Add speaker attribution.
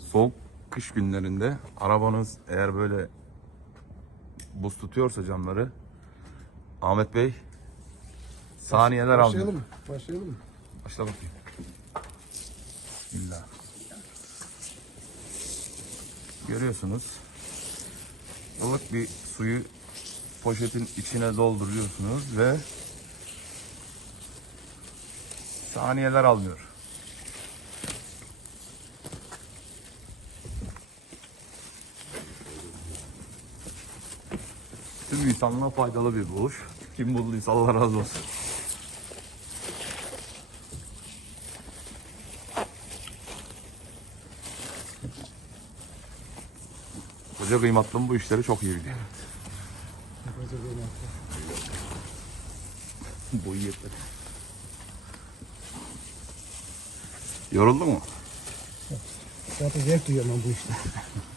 Speaker 1: Soğuk kış günlerinde arabanız eğer böyle buz tutuyorsa camları, Ahmet Bey saniyeler alıyor.
Speaker 2: Başlayalım mı? Başlayalım mı?
Speaker 1: Başla bakayım. Bismillah. Görüyorsunuz. Ilık bir suyu poşetin içine dolduruyorsunuz ve saniyeler almıyor. Tüm insanlığa faydalı bir buluş. Kim bulduysa Allah razı olsun. Koca kıymatlım bu işleri çok iyi biliyor. Boyu yetmedi. Yoruldun mu?
Speaker 2: Zaten zevk duyuyorum ben bu işte.